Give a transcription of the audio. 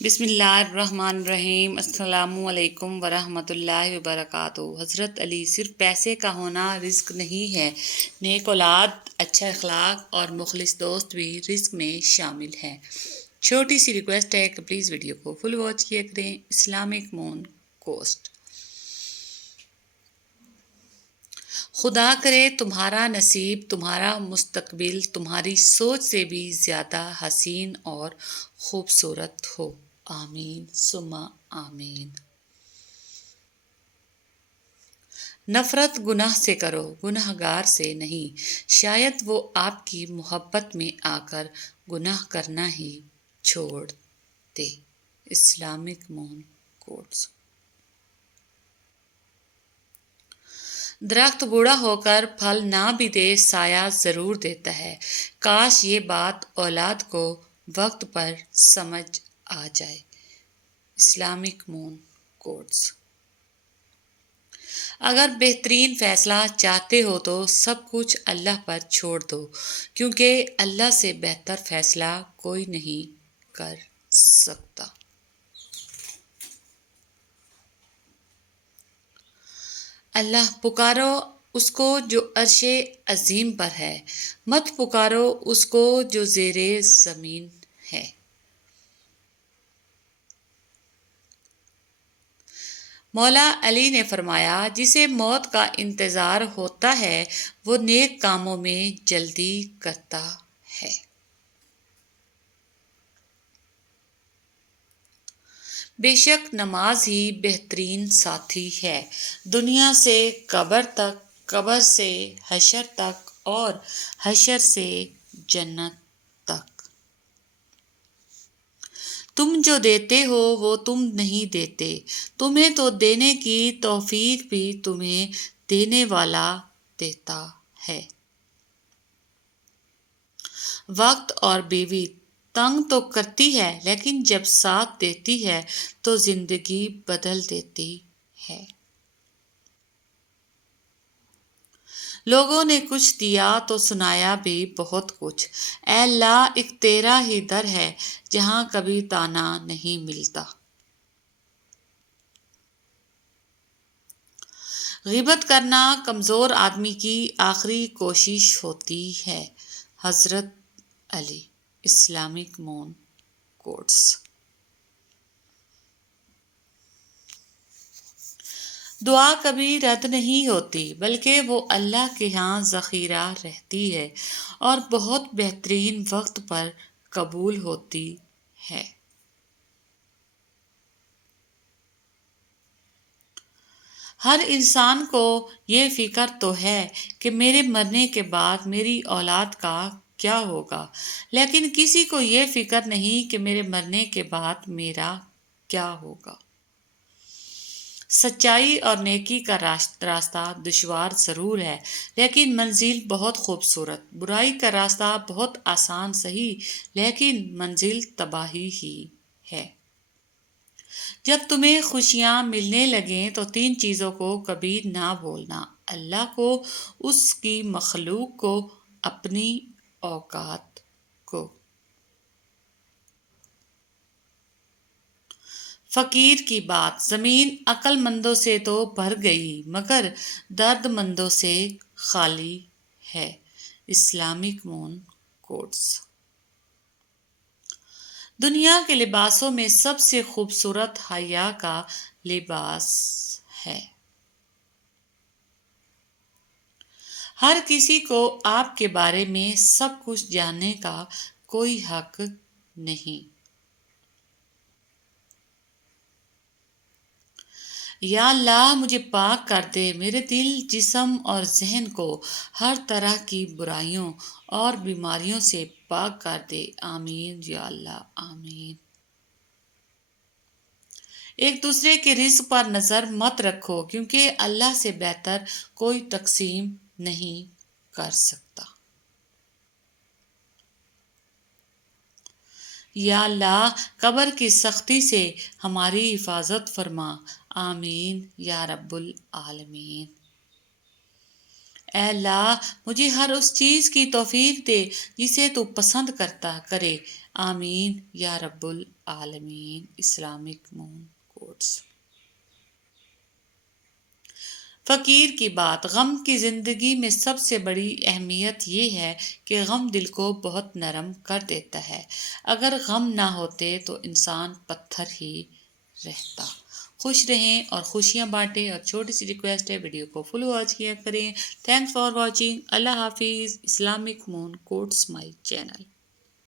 بسم اللہ الرحمن الرحیم۔ السلام علیکم ورحمۃ اللہ وبرکاتہ۔ حضرت علی، صرف پیسے کا ہونا رزق نہیں ہے، نیک اولاد، اچھا اخلاق اور مخلص دوست بھی رزق میں شامل ہیں۔ چھوٹی سی ریکویسٹ ہے کہ پلیز ویڈیو کو فل واچ کیا کریں۔ اسلامک مون کوسٹ۔ خدا کرے تمہارا نصیب، تمہارا مستقبل تمہاری سوچ سے بھی زیادہ حسین اور خوبصورت ہو۔ آمین ثم آمین۔ نفرت گناہ سے کرو، گناہ گار سے نہیں، شاید وہ آپ کی محبت میں آ کر گناہ کرنا ہی چھوڑ دے۔ Islamic moon quotes. درخت بوڑھا ہو کر پھل نہ بھی دے، سایہ ضرور دیتا ہے۔ کاش یہ بات اولاد کو وقت پر سمجھ آ جائے۔ Islamic moon quotes. اگر بہترین فیصلہ چاہتے ہو تو سب کچھ اللہ پر چھوڑ دو، کیونکہ اللہ سے بہتر فیصلہ کوئی نہیں کر سکتا۔ اللہ پکارو اس کو جو عرش عظیم پر ہے، مت پکارو اس کو جو زیر زمین ہے۔ مولا علی نے فرمایا، جسے موت کا انتظار ہوتا ہے وہ نیک کاموں میں جلدی کرتا ہے۔ بے شک نماز ہی بہترین ساتھی ہے، دنیا سے قبر تک، قبر سے حشر تک اور حشر سے جنت تک۔ تم جو دیتے ہو وہ تم نہیں دیتے، تمہیں تو دینے کی توفیق بھی تمہیں دینے والا دیتا ہے۔ وقت اور بیوی تنگ تو کرتی ہے، لیکن جب ساتھ دیتی ہے تو زندگی بدل دیتی ہے۔ لوگوں نے کچھ دیا تو سنایا بھی بہت کچھ۔ اے اللہ، ایک تیرا ہی در ہے جہاں کبھی تانا نہیں ملتا۔ غیبت کرنا کمزور آدمی کی آخری کوشش ہوتی ہے۔ حضرت علی۔ Islamic moon quotes. دعا کبھی رد نہیں ہوتی، بلکہ وہ اللہ کے ہاں ذخیرہ رہتی ہے اور بہت بہترین وقت پر قبول ہوتی ہے۔ ہر انسان کو یہ فکر تو ہے کہ میرے مرنے کے بعد میری اولاد کا کیا ہوگا، لیکن کسی کو یہ فکر نہیں کہ میرے مرنے کے بعد میرا کیا ہوگا۔ سچائی اور نیکی کا راستہ دشوار ضرور ہے، لیکن منزل بہت خوبصورت۔ برائی کا راستہ بہت آسان صحیح، لیکن منزل تباہی ہی ہے۔ جب تمہیں خوشیاں ملنے لگیں تو 3 چیزوں کو کبھی نہ بھولنا: اللہ کو، اس کی مخلوق کو، اپنی اوقات کو۔ فقیر کی بات: زمین عقل مندوں سے تو بھر گئی مگر درد مندوں سے خالی ہے۔ Islamic moon quotes. دنیا کے لباسوں میں سب سے خوبصورت حیا کا لباس ہے۔ ہر کسی کو آپ کے بارے میں سب کچھ جاننے کا کوئی حق نہیں۔ یا اللہ، مجھے پاک کر دے، میرے دل، جسم اور ذہن کو ہر طرح کی برائیوں اور بیماریوں سے پاک کر دے۔ آمین یا اللہ، آمین۔ ایک دوسرے کے رزق پر نظر مت رکھو، کیونکہ اللہ سے بہتر کوئی تقسیم نہیں کر سکتا۔ یا اللہ، قبر کی سختی سے ہماری حفاظت فرما۔ آمین یا رب العالمین۔ اے اللہ، مجھے ہر اس چیز کی توفیق دے جسے تو پسند کرے۔ آمین یا رب العالمین. Islamic moon quotes. فقیر کی بات. غم کی زندگی میں سب سے بڑی اہمیت یہ ہے کہ غم دل کو بہت نرم کر دیتا ہے. اگر غم نہ ہوتے تو انسان پتھر ہی رہتا. خوش رہیں اور خوشیاں بانٹیں. اور چھوٹی سی ریکویسٹ ہے، ویڈیو کو فل واچ کیا کریں. Thanks for watching. اللہ حافظ. Islamic moon quotes my channel.